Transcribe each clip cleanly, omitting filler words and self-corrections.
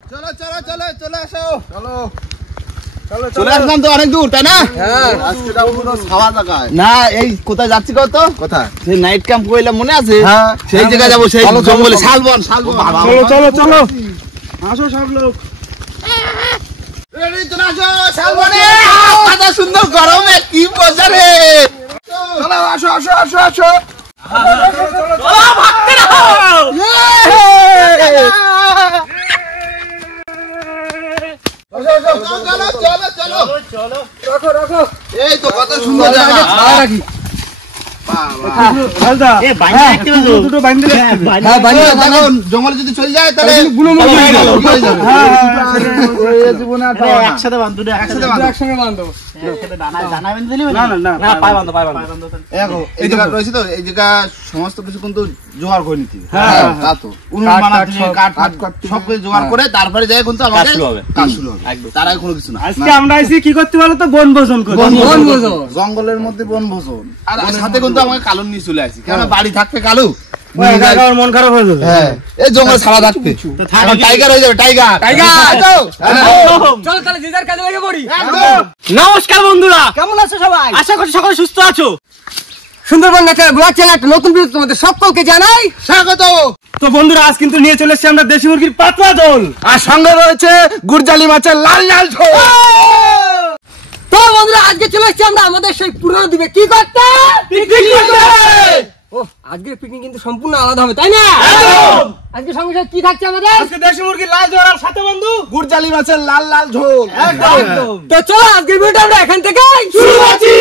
চলো চলো চলো চলে আসো। চলো চলে আসলাম তো অনেক দূর, তাই না? আজকে যাবো পুরো ছাওয়া জায়গায়। না, এই কোথায় যাচ্ছি কত? কোথায়? সেই নাইট ক্যাম্প কইলাম, মনে আছে? সেই জায়গায় যাবো, সেই জঙ্গলে। শালবন শালবন। চলো চলো চলো আসো সব লোক। চলে আসো শালবনে। কত সুন্দর গরমে কি মজা রে। চলো আসো আসো আসো আসো। এই তো কত সুন্দর জায়গা। জঙ্গলে যদি চলে যায় তাহলে একসঙ্গে বাঁধো। এই জায়গা রয়েছে তো, এই জায়গা সমস্ত কিছু কিন্তু জোগাড় করে নিতে সব কিছু জোগাড় করে তারপরে যাই কিন্তু আমাদের কাজ শুরু হবে। তার আগে কোনো কিছু না। আজকে আমরা আইছি কি করতে বলো তো? বনভোজন করতে। জঙ্গলের মধ্যে বনভোজন। আর সাথে কিন্তু আমাকে কালু নিয়ে চলে আসি, কেন বাড়ি থাকতে কালু মন খারাপ হয়ে যাবে। এই জঙ্গলে ছাড়া থাকতে টাইগার হয়ে যাবে। টাইগার চলো তাহলে যে যার কাজে লেগে পড়ি। নমস্কার বন্ধুরা, কেমন আছো সবাই? আশা করছি সকলে সুস্থ আছো। সুন্দরবন ন্যাচারাল ব্লগ চ্যানেল একটা নতুন ভিডিও তোমাদের সকলকে জানাই স্বাগত। তো বন্ধুরা, আজ কিন্তু নিয়ে চলে এসেছি আমরা দেশি মুরগির পাতলা ঝোল, আর সঙ্গে রয়েছে গুড়জালি মাছের লাল লাল ঝোল। তো বন্ধুরা, আজকে চলে এসেছি আমরা আমাদের সেই পুরনো দ্বীপে কি করতে? ও, আজকের পিকনিক কিন্তু সম্পূর্ণ আলাদা হবে, তাই না? আজকে সঙ্গে সঙ্গে কি থাকছে আমাদের? আজকে দেশি মুরগির লাল ঝোল আর সাথে বন্ধু গুড়জালি মাছের লাল লাল ঝোল। তো চলো আজকের ভিডিওটা আমরা এখান থেকে শুরু করছি।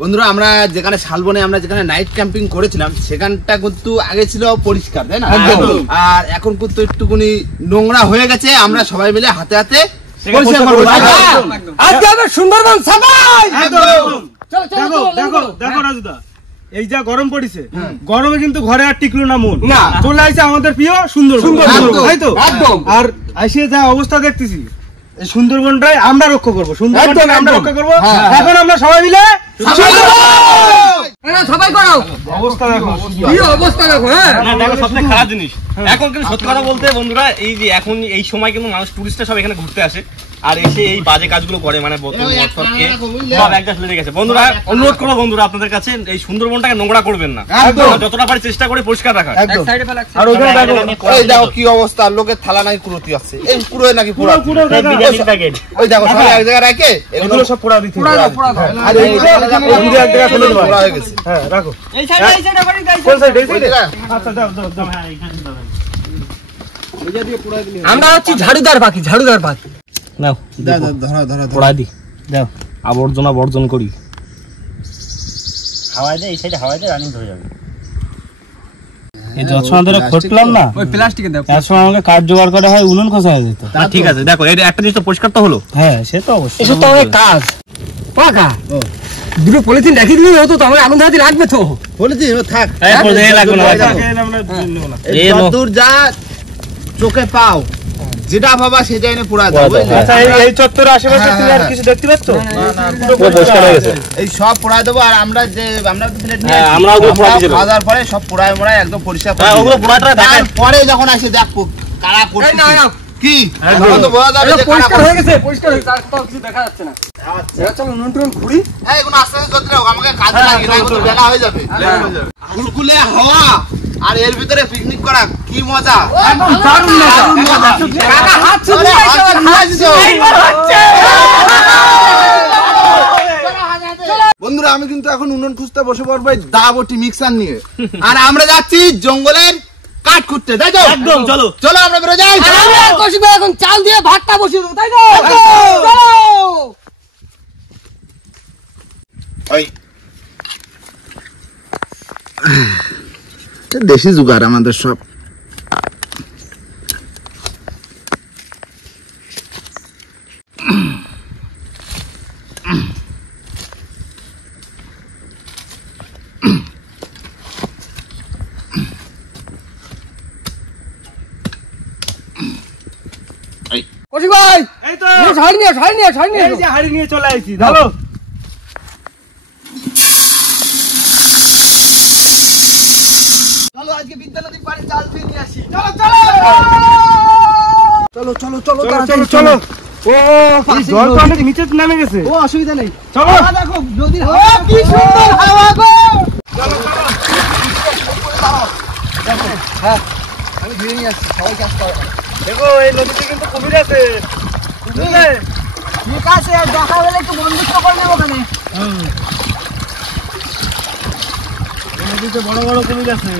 বন্ধুরা, আমরা যেখানে শালবনে আমরা যেখানে নাইট ক্যাম্পিং করেছিলাম সেখানটা কিন্তু আগে ছিল পরিষ্কার, তাই না? আর এখন কিন্তু একটুখানি নোংরা হয়ে গেছে। আমরা সবাই মিলে হাতে হাতে পরিষ্কার করব। আজকে আমরা সুন্দরবন সাফাই। চলো চলো দেখো দেখো দেখো রাজুদা, এই যা গরম পড়েছে, গরমে কিন্তু ঘরে আর টিকলো না মন। চলে আসছে আমাদের প্রিয় সুন্দরবন, তাই তো? আর আসে যা অবস্থা দেখতেছি, এই সুন্দরবনটাই আমরা রক্ষা করবো। সুন্দরবনটাকে আমরা রক্ষা করবো। এখন আমরা সবাই মিলে সবাই করো। অবস্থা দেখো, কি অবস্থা দেখো। না দেখো, সবথেকে খারাপ জিনিস এখন কিন্তু সত্যি কথা বলতে বন্ধুরা, এই যে এখন এই সময় কিন্তু মানুষ টুরিস্টরা সব এখানে ঘুরতে আসে আর এসে এই বাজে কাজগুলো করে, মানে বোতল মদ খেয়ে সব একজাস্ট লেগে গেছে। বন্ধুরা অনুরোধ করবো বন্ধুরা আপনাদের কাছে, এই সুন্দরবনটাকে নোংরা করবেন না, যতটা পারি চেষ্টা করে পরিষ্কার রাখার। আর ওখানে দেখো, এই দেখো কি অবস্থা, লোকের থালা নাই কুরতি আছে, এই পুরো নাকি পুরো ওই দেখো সব এক জায়গায় রাখে এগুলো সব পোড়া দিতে হবে। আর এই এক জায়গায় ফেলে দেবো। পোড়া হয়ে গেছে। হ্যাঁ রাখো। এই সাইডে এই সাইডে বাড়ি দাও। কোন সাইড? এই ওই সাইডে? জায়গা? আচ্ছা দাও দাও দাও। আমরা হচ্ছি ঝাড়ুদার পাখি, ঝাড়ুদার পাখি। নাও পড়া দি, দাও আবর্জনা বর্জন করি। হাওয়ায় দে, এই সাইডে হাওয়ায় দে, রানিং ধরে যাবে। এই যত সময় ধরে খটলাম না, ওই প্লাস্টিকে দাও। এর সময় আমাকে কাঠ জোগাড় করে হয় উনুন খসা হয়ে যেত। ঠিক আছে, দেখো এই একটা জিনিস তো পরিষ্কার তো হলো। হ্যাঁ সে তো অবশ্যই, এসব তো অনেক কাজ। পাকা দুটো পলিথিন রেখে দিলেই হতো, তো আমার আগুন ধরাতে লাগবে তো। বলেছি থাক, এই পড়ে লাগবে না, এই যতদূর যা চোখে পাও যেটা ভাবা সেটা এনে পোড়া দাও, বুঝলে? আচ্ছা, এই চত্বরে আশেপাশে তুমি আর কিছু দেখতে পাচ্ছ? পুরো পরিষ্কার হয়ে গেছে। এই সব পোড়া দেবো। আর আমরা যে আমরা প্লেট নিয়ে হ্যাঁ, আমরা ওগুলো পোড়া দিয়েছিলাম। খাওয়া দাওয়ার পরে সব পোড়ায় মোড়ায় একদম পরিষ্কার করে হ্যাঁ, ওগুলো পোড়াটা দেখায়। পরে যখন আসে দেখো কারা করছে এই না, না। কি একদম। তখন তো বোঝা যাবে যে কারা পরিষ্কার করছে। হয়ে গেছে, পরিষ্কার হয়ে গেছে, আর তো কিছু দেখা যাচ্ছে না। এবার চলো নুন টুন খুঁড়ি। হ্যাঁ, এগুলো আস্তে আস্তে করতে হবে, আমাকে কাজে লাগে না, এগুলো বেলা হয়ে যাবে। কুলকুলে হাওয়া আর এর ভিতরে পিকনিক করা কি মজা। একদম দারুণ মজা। কাকা হাত ছুঁয়ে আরে, হাত যাচ্ছে, ছুঁয়ে দিছো। এইবার হচ্ছে। বন্ধুরা, আমি কিন্তু এখন উনুন খুঁজতে বসে পড়বো এই দাবটি মিক্সার নিয়ে। আর আমরা যাচ্ছি জঙ্গলের কাঠ খুঁড়তে, তাই তো? একদম, চলো চলো আমরা বেরো যাই। আর আমরা কষিবে এখন চাল দিয়ে ভাতটা বসিয়ে দেবো, তাই তো? চলো। ওই দেশি জুগার আমাদের সব। কষি ভাই, এই তো ছাড় নিয়ে ছাড় নিয়ে ছাড় নিয়ে এই যে হাড়ি নিয়ে চলে আইছি, ধরো। চলো আজকে বিদ্যালয় পাড়ে চাল ফিরে আসি। চলো চলো। চলো চলো চলো চলো চলো। ও জল তো অনেক নিচে নেমে গেছে। ও অসুবিধা নেই, চলো। দেখো যদি কি সুন্দর হাওয়া গো। হ্যাঁ আমি ঘিরে নিয়ে আসছি, সবাই কাজ করো। দেখো এই নদীতে কিন্তু কুমির আছে, বুঝলে? ঠিক আছে, দেখা হলে একটু বন্ধুত্ব করে নেবো ওখানে। এই নদীতে বড় বড় কুমির আছে।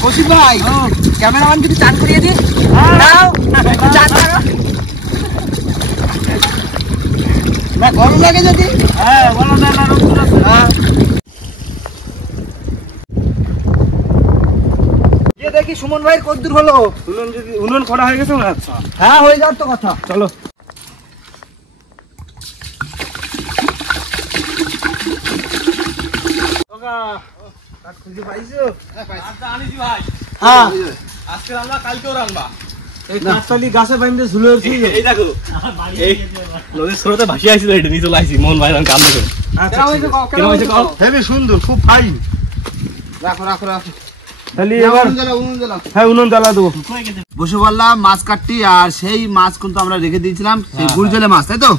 কৌশিক ভাই, ক্যামেরাম্যান যদি চান করিয়ে দিন। নাও, চান করো। না গরম লাগে যদি। হ্যাঁ বলো না, না রোদ আছে। হ্যাঁ গিয়ে দেখি সুমন ভাইয়ের কদ্দূর হলো। উনুন খোঁড়া হয়ে গেছে না? আচ্ছা হ্যাঁ হয়ে যাওয়ার তো কথা। চলো। খুঁজে পাইছো? আচ্ছা আনিছি ভাই, হ্যাঁ আজকে রান্না কালকেও রান্না। এই কাঁচতালি গাছে বাইন্দে ঝুলে উঠছি। এই দেখো, এই নদীর স্রোতে ভাসিয়ে আসছিল, এটা নিয়ে চলে আসছি মন ভাই কামড়ে করে। হেবি সুন্দর, খুব ফাইন। রাখো রাখো রাখো। তাহলে এবার হ্যাঁ উনুন জ্বালা দেবো। বসে বললাম মাছ কাটটি, আর সেই মাছ কিন্তু আমরা রেখে দিয়েছিলাম, সেই গুড়জলে মাছ, তাই তো?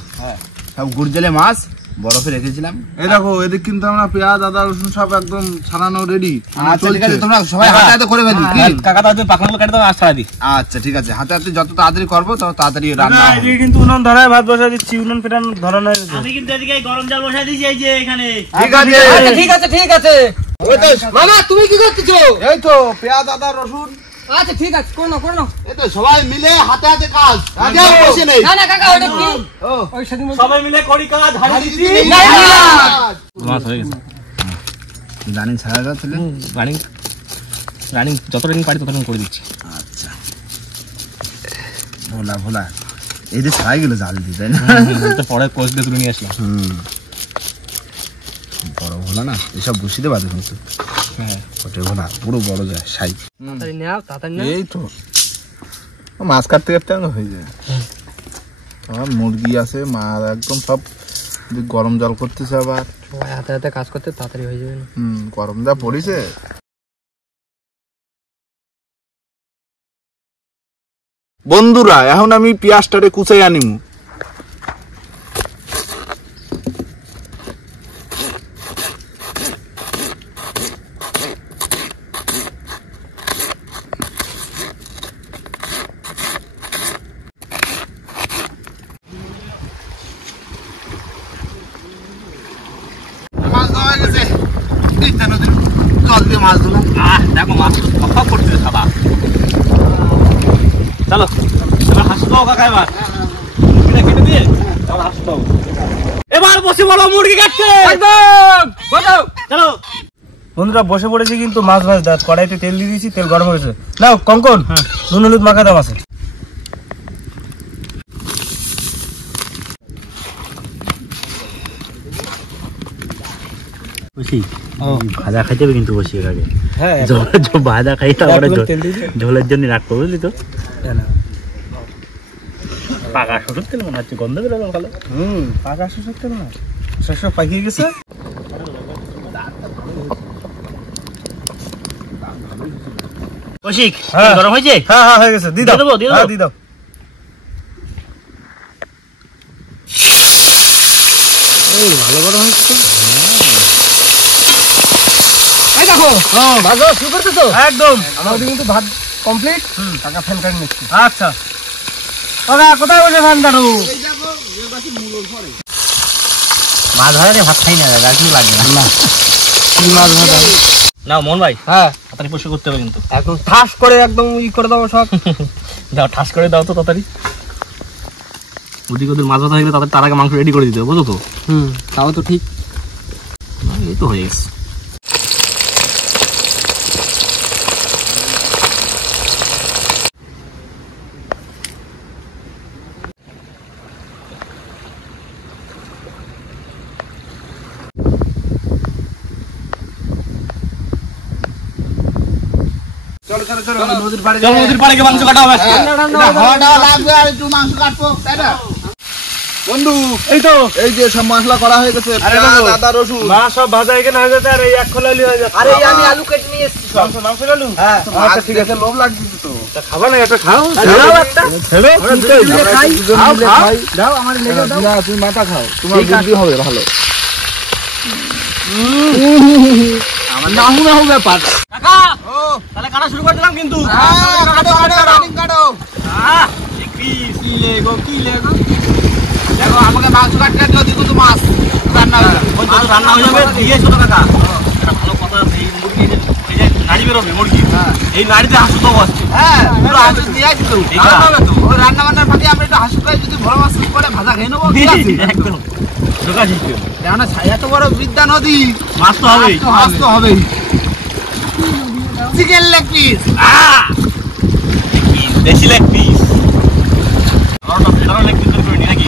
সব গুড়জলে মাছ বরফে রেখেছিলাম। এই দেখো এদিক কিন্তু আমরা পেঁয়াজ আদা রসুন সব একদম ছাড়ানো রেডি। আচ্ছা ঠিক আছে, তোমরা সবাই হাতে হাতে করে ফেলি কি? কাকা তো পাখনাগুলো কাটে দাও, আজ ছাড়া দিই। আচ্ছা ঠিক আছে, হাতে হাতে যত তাড়াতাড়ি করবো তত তাড়াতাড়ি রান্না হবে। এদিকে কিন্তু উনুন ধরায় ভাত বসা দিচ্ছি, উনুন ফেরান ধরানো হয়ে গেছে। আমি কিন্তু এদিকে গরম জল বসাই দিয়েছি এই যে এখানে। ঠিক আছে আচ্ছা ঠিক আছে ঠিক আছে। মামা তুমি কি করতেছো? এই তো পেঁয়াজ আদা রসুন। আচ্ছা ঠিক আছে, করো না করো না। এই তো সবাই মিলে হাতে হাতে কাজ, আগে বসে নেই। না না কাকা ওটা কি? ওই সেদিন সবাই মিলে করি কাজ, হারিয়ে দিচ্ছি। না না মাছ হয়ে গেছে। জানি ছাড়া যাচ্ছে। রানিং যত রানিং পারি তত রানিং করে দিচ্ছি। আচ্ছা ভোলা ভোলা এই যে ছাড়াই গেল জাল দিয়ে, তাই না? পরে কোচ দিয়ে তুলে নিয়ে আসলাম। বড় ভোলা না, এসব বসিতে পারে কিন্তু। হ্যাঁ ওটা ভোলা পুরো বড় যায় সাই। তাড়াতাড়ি নাও তাড়াতাড়ি নাও। এই তো মাছ কাটতে কাটতে হয়ে যায়। আমার মুরগি আছে, মা একদম সব গরম জল করতেছে আবার। সবাই হাতে হাতে কাজ করতে তাড়াতাড়ি হয়ে যাবে না? গরম যা পড়েছে। বন্ধুরা এখন আমি পেঁয়াজটারে কুচাই আনিমু। মাছ ধরা হয়ে গেছে, তিনটা নদীর জল দিয়ে মাছ ধরলাম। দেখো মাছ সব করতেছে সাদা। চলো এবার হাসতে দাও কাকা, এবার এটা কেটে দিয়ে এবার হাসতে দাও। এবার বসে বড় মুরগি কাটতে একদম বলো। চলো। বন্ধুরা বসে পড়েছি কিন্তু মাছ ভাজ দাঁত, কড়াইতে তেল দিয়ে দিয়েছি, তেল গরম হয়েছে। নাও কঙ্কন, নুন হলুদ মাখা দাও আছে। ভাজা খাইতে হবে কিন্তু বসিয়ে আগে। হ্যাঁ ভাজা খাই ঝোলের জন্য রাখবো, বুঝলি তো? পাকা শ্বশুর তেল মনে হচ্ছে, গন্ধ বেরোলো ভালো। পাকা শ্বশুর তেল না, শস্য পাকিয়ে গেছে। কৌশিক হ্যাঁ। গরম হয়েছে? হ্যাঁ হ্যাঁ হয়ে গেছে, দিয়ে দাও। দিয়ে দেবো, দিয়ে দেবো? হ্যাঁ দিয়ে দাও। ভালো গরম হচ্ছে। এই দেখো ভালো শুরু করতেছো? একদম আমাদের কিন্তু ভাত কমপ্লিট। কাকা ফ্যান কাট নিচ্ছি। আচ্ছা কাকা কোথায় বসে ফ্যান কাটু? মাছ ভাজা দিয়ে ভাত খাই না, আর কিছু লাগবে না। মাছ ভাজা। না মোহন ভাই, হ্যাঁ তাড়াতাড়ি পরিষ্কার করতে হবে কিন্তু। একদম ঠাস করে একদম করে দাও সব। দাও ঠাস করে দাও তো তাড়াতাড়ি। ওদিকে ওদের মাছ ভাজা থাকলে তাদের তার আগে মাংস রেডি করে দিতে হবে, বুঝো তো? তাও তো ঠিক। এই তো হয়ে গেছে। চলো চলো চলো নদীর পাড়ে চলো নদীর পাড়ে গিয়ে মাংস কাটা হবে। হাওয়াটা লাগবে, আর একটু মাংস কাটবো, তাই না? বন্ধু এই তো এই যে সব মশলা করা হয়ে গেছে, আরে পেঁয়াজ, বাবু, আদা, রসুন। মা সব ভাজা এখানে হয়ে যাচ্ছে আর এই এক খোলালি হয়ে যাচ্ছে। আরে আমি আলু কেটে নিয়ে এসেছি সব। মাংস আলু? হ্যাঁ, আচ্ছা ঠিক আছে। লোভ লাগছে তো। তা খাবা না, একটা খাও। দাও একটা। ছেড়ো। আমরা দুজন মিলে খাই। দুজন খাও, মিলে খাও। খাই। দাও আমার লেগে দাও। না, তুমি মাথা খাও, তোমার ঠিক আছে। বুদ্ধি হবে ভালো। নাহু ব্যাপার। কাকা তাহলে কাটা শুরু করে দিলাম কিন্তু। কাটো, রানিং কাটো। কি লেগো দেখো আমাকে মাছ কাটতে দিও, তো মাছ রান্না হয়ে যাবে। রান্না হয়ে যাবে। দিয়েছো তো কাকা, একটা ভালো কথা আছে, এই মুরগি এই যে নাড়ি বেরোবে মুরগি, এই নাড়িতে হাসু তো বসছে। হ্যাঁ, পুরো হাঁসু দিয়ে আসি তো। ঠিক আছে তো। ওই রান্না বান্নার ফাঁকে আমরা একটু হাঁসু খাই, যদি বড় মাছ করে ভাজা খেয়ে নেবো। ঠিক আছে? একদম ঢোকা সিস্টেম। কেননা এত বড় বিদ্যা নদী, মাছ তো হবেই। মাছ তো হবেই। Chicken leg piece. দেশি লেগ পিস। লেগ পিস করে নি নাকি?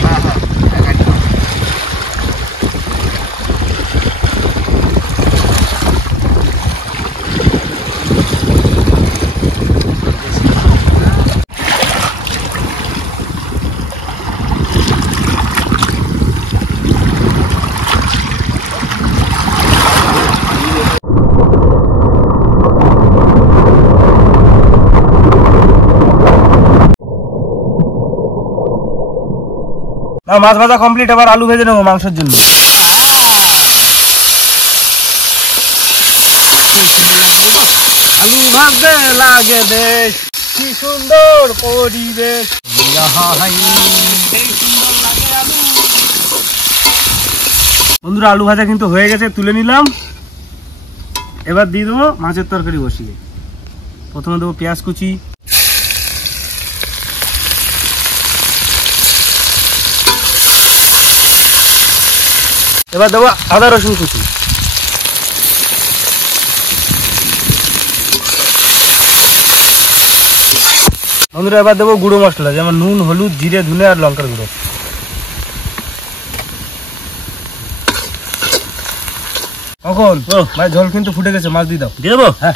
মাছ ভাজা কমপ্লিট, এবার আলু ভেজে নেবো মাংসের জন্য। আলু ভাজতে লাগে বেশ, কি সুন্দর পরিবেশ। বন্ধুরা আলু ভাজা কিন্তু হয়ে গেছে, তুলে নিলাম। এবার দিয়ে দেবো মাছের তরকারি বসিয়ে। প্রথমে দেবো পেঁয়াজ কুচি, এবার দেবো আদা রসুন কুচি, বন্ধুরা এবার দেবো গুঁড়ো মশলা, যেমন নুন, হলুদ, জিরে, ধনে আর লঙ্কার গুঁড়ো। কখন ভাই ঝোল কিন্তু ফুটে গেছে, মাছ দিয়ে দাও। দিয়ে দেবো। হ্যাঁ,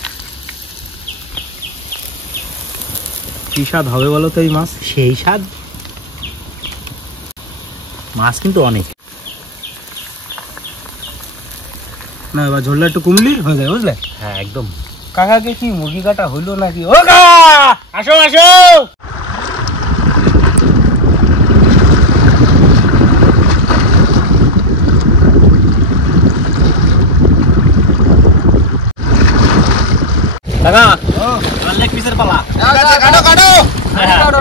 কি স্বাদ হবে বলো তো এই মাছ? সেই স্বাদ। মাছ কিন্তু অনেক। না এবার ঝোলটা একটু কমলি হয়ে যায়, বুঝলে? হ্যাঁ একদম। কাকাকে কি মুরগি কাটা হইলো নাকি? ও কাকা আসো আসো। কাকা লেগ পিসের পালা। কাটো কাটো।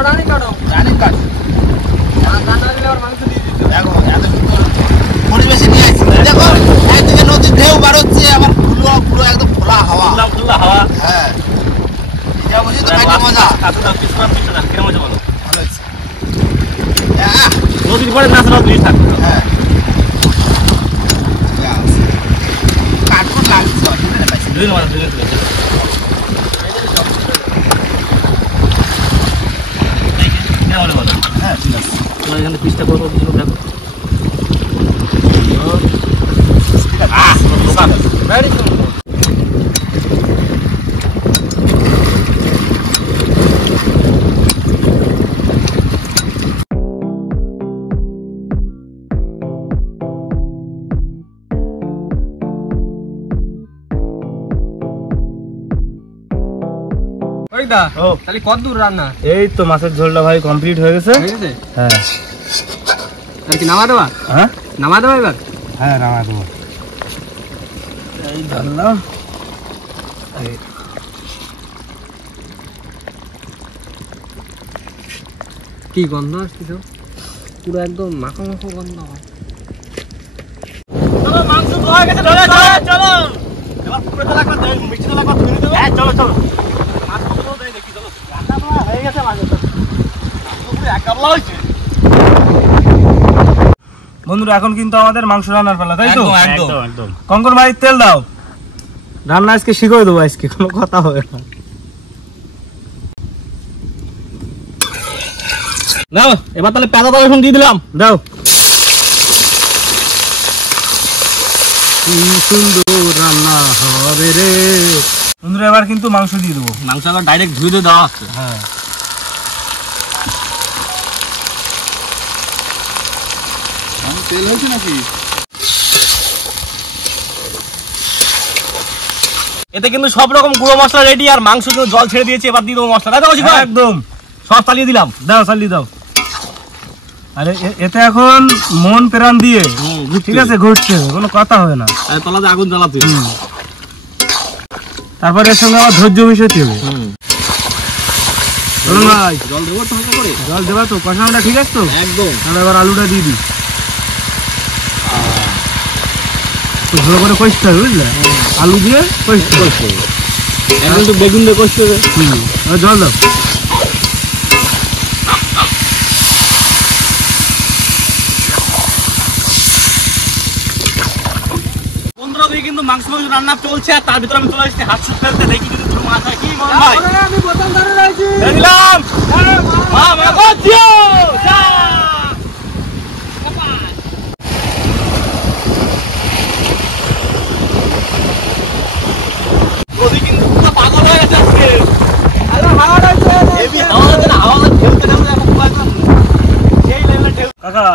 রানি কাটো। রানিং কাট। রান্না দিলে আবার মাংস দিয়ে দিতে। দেখো এত সুন্দর পরিবেশে নিয়ে আসছি। দেখো একদিকে নদীর ঢেউ বার হচ্ছে, আবার পুরো একদম খোলা হাওয়া। খোলা হাওয়া। হ্যাঁ, এটা বুঝি তো খাইতে মজা। কাকুটা পিস করা পিসটা কেমন মজা বলো? ভালো হচ্ছে। নদীর পরে মাছ নদী থাকবে। হ্যাঁ, কাঠফুট লাগছে অসুবিধা নেই। দুই মাছ দুই মাছ। কেমন বলো? হ্যাঁ ঠিক আছে। তোমার এখানে পিসটা করবো দেখো। তাহলে কত দূর রান্না? এই তো মাছের ঝোলটা ভাই কমপ্লিট হয়ে গেছে। হ্যাঁ আর কি নামা দেওয়া? হ্যাঁ নামা দেওয়া এবার? হ্যাঁ রামা দেবো। এই ধরলাম। কি গন্ধ আসছে তো? পুরো একদম মাখো মাখো গন্ধ। চলো মাংস হয়ে গেছে, চলো চলো চলো। এবার পুরো তো লাগবে, মিষ্টি তো লাগবে, তুমি দেবে। হ্যাঁ চলো চলো। মাছ কত দেয় দেখি, চলো। রান্না বান্না হয়ে গেছে, মাছ তো পুরো এক গাবলা হয়েছে। বন্ধুরা এখন কিন্তু আমাদের মাংস রান্নার পালা, তাই তো? একদম একদম। কঙ্কর ভাই তেল দাও, রান্না আজকে শিখিয়ে দেবো, আজকে কোনো কথা হবে না। নাও এবার তাহলে পেঁয়াজ আদা রসুন দিয়ে দিলাম। দাও। কি সুন্দর রান্না হবে রে। বন্ধুরা এবার কিন্তু মাংস দিয়ে দেবো। মাংস আবার ডাইরেক্ট ধুয়ে দিয়ে দেওয়া হচ্ছে। হ্যাঁ তেল হয়েছে নাকি? এতে কিন্তু সব রকম গুঁড়ো মশলা রেডি, আর মাংস কিন্তু জল ছেড়ে দিয়েছে। এবার দিয়ে দেবো মশলা, তাই তো কৌশিক ভাই? একদম সব চালিয়ে দিলাম। দাও, চালিয়ে দাও। আরে এতে এখন মন প্রাণ দিয়ে, ঠিক আছে, ঘুরছে, কোনো কথা হবে না। তলাতে আগুন জ্বালাতে তারপরে এর সঙ্গে আমার ধৈর্য মিশাতে হবে। ভাই জল দেবো তো হালকা করে? জল দেবা তো? কষানোটা ঠিক আছে তো? একদম। তাহলে এবার আলুটা দিয়ে দিই। ভালো করে কষতে হবে, বুঝলে? আলু দিয়ে কষতে হবে। এখন তো বেগুন দিয়ে কষতে হবে। জল দাও। বন্ধুরা ওদিকে কিন্তু মাংস রান্না চলছে, আর তার ভিতরে আমি চলে এসেছি হাত সুখ ফেলতে। দেখি যদি কোনো মাছ হয়। কি মনে হয়? আমি বোতাম ধরে রয়েছি। দিলাম। মা মাগো দিও। যা। ওদিকে কিন্তু পুরো পাগল হয়ে গেছে আজকে। হেভি হাওয়া হচ্ছে না, হাওয়া ঠেলতে ঠেলতে এখন পুরো একদম সেই লেভেলে ঠেল। কাকা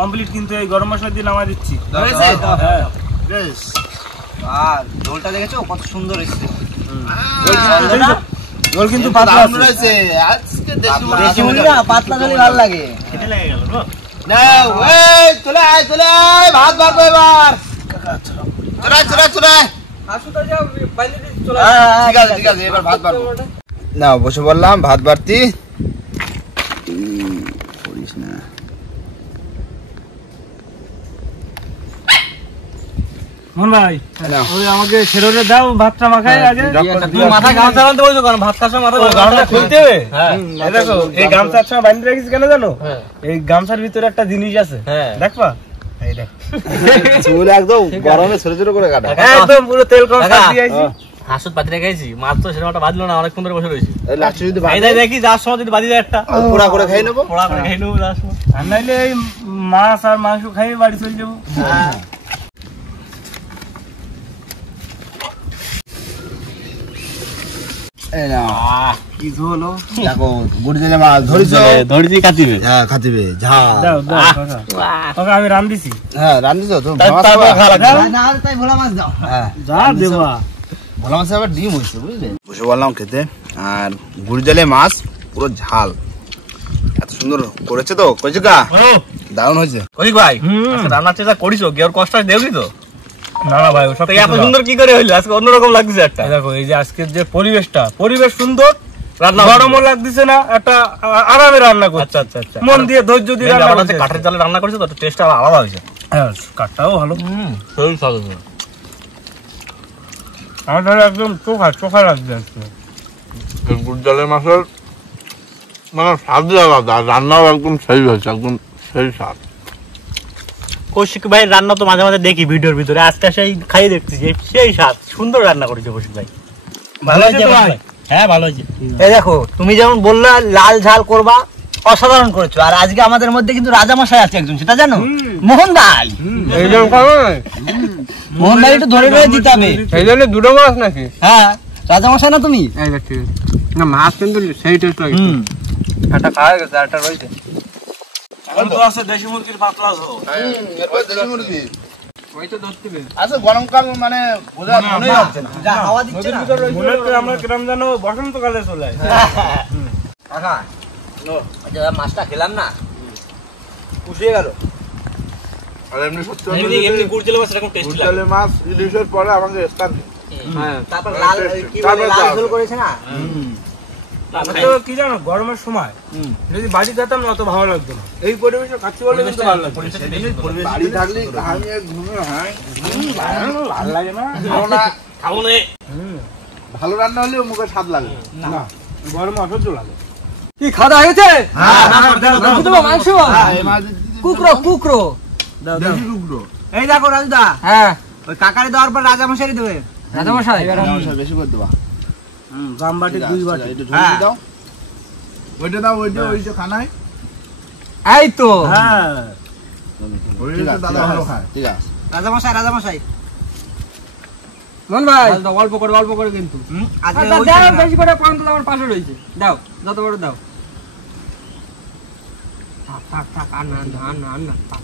কমপ্লিট কিন্তু এই গরম মশলা দিয়ে নামাই দিচ্ছি। হয়েছে? হ্যাঁ। বেশ। আর ঝোলটা দেখেছো কত সুন্দর এসেছে। জল কিন্তু পাতলা দারুণ আছে। রয়েছে। আজকে দেশি মুরগি দেশি মুরগি না, পাতলা ঝোলই ভালো লাগে। খেতে লেগে গেল গো। নাও, এই চলে আয়, চলে আয়, ভাত বাড়বো এবার। চলে আয়, চলে আয়, চলে আয়। ঠিক আছে, ঠিক আছে, এবার ভাত বাড়বো। না, বসে বললাম ভাত বাড়তি। করিস না। মোহন ভাই, নাও। ওই আমাকে ছেড়ে দাও, ভাতটা মাখাই আগে। তুমি মাথা গামছা বাঁধতে বলছো কেন? ভাত খাওয়ার সময় মাথা গামছা খুলতে হবে। হ্যাঁ। এই দেখো, এই গামছার সময় বাঁধতে রাখিস কেন জানো? এই গামছার ভিতরে একটা জিনিস আছে, হ্যাঁ। দেখবা? এই দেখ, চুল একদম গরমে ছোট ছোট করে কাটা। একদম পুরো তেল কম কাকা। দিয়ে আইছি। হাসুত পাতি রেখেছি, মাছ তো সেরকম একটা বাঁধলো না, অনেকক্ষণ ধরে বসে রয়েছি। এই লাস্টে যদি ভাই ভাত দেখি যাওয়ার সময় যদি বাঁধি যায় একটা পোড়া করে খাই নেবো। পোড়া করে খেয়ে নেবো যাওয়ার সময়। আর নাইলে এই মাছ আর মাংস খাই বাড়ি চলে যাবো। এই না, কি হলো? দেখো, বুড়ি জেলে মাছ ধরেছো? ধরেছি কাটিবে। হ্যাঁ, খাতিবে, ঝাল। দাও দাও কাকা। কাকা আমি রান্ধিছি। হ্যাঁ, রান্ধিছো তো? তারপর খাওয়া লাগবে। না হলে তাই ভোলা মাছ দাও। হ্যাঁ, যা দেবা। ভোলা মাছে আবার ডিম হয়েছে, বুঝলে? বসে বললাম খেতে, আর গুড় জলে মাছ পুরো ঝাল, এত সুন্দর করেছে তো কচিকা, দারুণ হয়েছে। কৌশিক ভাই, আজকে রান্নার চেষ্টা করিছো, কি ওর কষ্ট দেওনি তো? না না ভাই, ওসব এত সুন্দর কি করে হইলো? আজকে অন্যরকম লাগছে একটা। দেখো, এই যে আজকের যে পরিবেশ সুন্দর, রান্না গরমও লাগতেছে না, একটা আরামে রান্না করছে। আচ্ছা আচ্ছা আচ্ছা। মন দিয়ে ধৈর্য দিয়ে রান্না ব্যাপারটা হচ্ছে করছে। কাঠের জালে রান্না করেছে তো, টেস্টটা আলাদা হয়েছে। হ্যাঁ, কাঠটাও ভালো। সেই স্বাদ হয়েছে। আমার ধরো একদম চোখা লাগছে আজকে। গুড় জলের মাছের মানে স্বাদই আলাদা, আর রান্নাও একদম সেই হয়েছে, একদম সেই স্বাদ। কৌশিক ভাইয়ের রান্না তো মাঝে মাঝে দেখি ভিডিওর ভিতরে, আজকে সেই খাইয়ে দেখতেছি, সেই স্বাদ। সুন্দর রান্না করেছে কৌশিক ভাই। ভালো হয়েছে তো ভাই? হ্যাঁ ভালো হয়েছে। এই দেখো, তুমি যেমন বললা লাল ঝাল করবা, অসাধারণ করেছো। আর আজকে আমাদের মধ্যে কিন্তু রাজামশাই আছে একজন, সেটা জানো? মোহন ভাই। মোহন ভাই একটু ধরে ধরে দিতে হবে। এই জন্য দুটো মাছ নাকি? হ্যাঁ, রাজামশাই না তুমি? এই দেখ, ঠিক আছে। না, মাছ কিন্তু সেই টেস্ট লাগে। একটা খাওয়া গেছে, একটা রয়েছে। এখন তো আছে দেশি মুরগির পাতলা ঝোল। এরপর দেশি মুরগি ওই তো ধরতে হবে। আচ্ছা, গরমকাল মানে বোঝা মনেই হচ্ছে না। যা হাওয়া দিচ্ছে না। মনে হচ্ছে আমরা কিরম জানো বসন্তকালে চলে আসি। কাকা, আচ্ছা, মাছটা খেলাম না, পুষিয়ে গেল। আর এমনি সত্যি এমনি এমনি গুড় জেলে মাছ এরকম টেস্টি গুড় লাগে। জলের মাছ ইলিশের পরে আমাকে স্থান হ্যাঁ, তারপর লাল কি বলে, তারপর লাল দাও। ঝোল করেছে না? তো কি জানো, গরমের সময় যদি বাড়ি যেতাম না অত ভালো লাগতো না। এই পরিবেশে কাচ্চি বলে কিন্তু ভালো লাগতো। বাড়ি থাকলে ঘামিয়ে ঘুমিয়ে হয়, ভালো লাগে না। ভালো না, খাবো নে। ভালো রান্না হলেও মুখে স্বাদ লাগে। না, গরমে অসহ্য লাগে। কি খাওয়া দাওয়া হয়েছে? মাংস দেবো, মাংস? এই মাছ কুকরো কুকরো। দেশি টুকরো। এই দেখো রাজুদা, হ্যাঁ, ওই কাকারে দেওয়ার পর রাজামশাই দেবে। রাজামশাই। বেশি করে দেবা। গাম বাটি 2 বাটি। একটু ঝোল দাও। ওইটা দাও, ওইটা খানায়। এই তো। হ্যাঁ, ঠিক আছে, দাদা ভালো খায়। ঠিক আছে। রাজামশাই। মন ভাই, অল্প করে কিন্তু। আজকে আচ্ছা, ওই দাও, বেশি করে পয়েন্ট তো আমার পাশে রয়েছে। দাও, যত বড় দাও। থাক, আর না, থাক।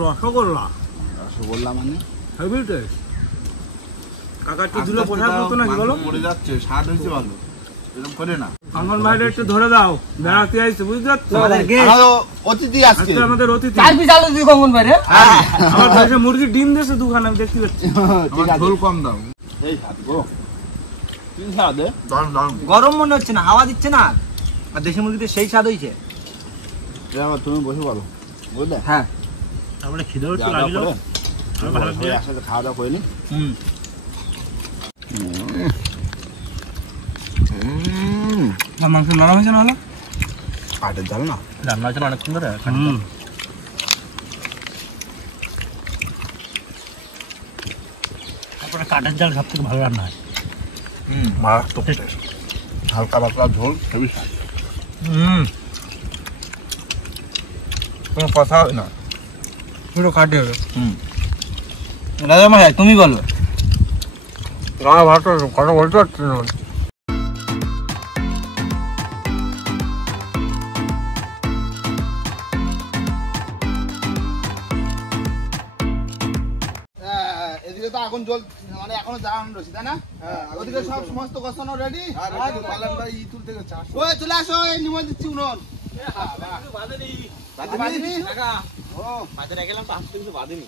রসগোল্লা রসগোল্লা মানে হেভি টেস্ট। কাকা একটু দিলে পোশাক মতো নাকি বলো? মরে যাচ্ছে, স্বাদ হয়েছে ভালো, এরকম করে না। আমার ভাইটা একটু ধরে দাও, বেড়াতে আইছে বুঝতে পারছো? আমাদের অতিথি আজকে। আজকে আমাদের অতিথি। চার পিস আলু দিই কঙ্গন ভাই রে। আমার দেশে মুরগির ডিম দিয়েছে দুখানা, আমি দেখতে পাচ্ছি। ঠিক আমার আছে। ঝোল কম দাও। এই খাবি গো। কি স্বাদ রে? দারুন দারুন। গরম মনে হচ্ছে না, হাওয়া দিচ্ছে না, আর দেশি মুরগিতে সেই স্বাদ হয়েছে। এবার তুমি বসে বলো, বুঝলে? হ্যাঁ, তারপরে খিদে হচ্ছে খাওয়া লাগলো। দাওয়া করে, সবাই একসাথে খাওয়া দাওয়া করে নি। মাংস নরম হয়েছে না হলো? কাঠের ঝাল না? রান্না হচ্ছে অনেকক্ষণ ধরে। তারপরে কাঠের জাল সব থেকে ভালো রান্না হয়। মারাত্মক টেস্ট। হালকা পাতলা ঝোল, হেভি স্বাদ। কোনো কথা হয় না। পুরো কাটে হবে। রাজামশাই তুমি বলো। ভাত কথা বলতে পারছি না। এদিকে তো আগুন জ্বল, মানে এখনো জ্বালানো রয়েছে, তাই না? ওদিকে সব সমস্ত গোছানো রেডি। ওই চলে আসো, এই নিমন্ত্রণ দিচ্ছি উনুন। বাদেনি? ও, বাজারে গেলাম তো আসতে কিছু বাদেনি।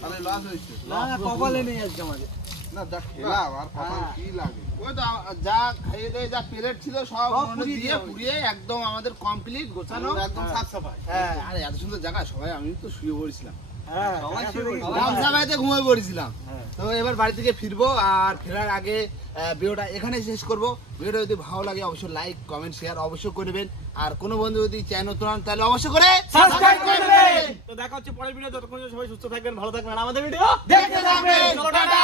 তাহলে লস হয়েছে। না কপালে নেই আজকে আমাদের। না যা খেলাম আর কপাল কি লাগে। ওই তো যা খাইয়ে দিয়ে যা প্লেট ছিল সব উনুনে দিয়ে পুড়িয়ে একদম আমাদের কমপ্লিট গোছানো, একদম সাফ সাফাই। হ্যাঁ, আরে এত সুন্দর জায়গা, সবাই আমি তো শুয়ে পড়েছিলাম। গামছা বাইতে ঘুমিয়ে পড়েছিলাম। তো এবার বাড়ি থেকে ফিরবো, আর ফেরার আগে ভিডিওটা এখানে শেষ করব। ভিডিওটা যদি ভালো লাগে অবশ্যই লাইক কমেন্ট শেয়ার অবশ্যই করবেন, আর কোনো বন্ধু যদি চ্যানেল নতুন হন তাহলে অবশ্যই করে সাবস্ক্রাইব করবেন। তো দেখা হচ্ছে পরের ভিডিও, ততক্ষণ সবাই সুস্থ থাকবেন, ভালো থাকবেন, আর আমাদের ভিডিও দেখতে থাকবেন। টাটা।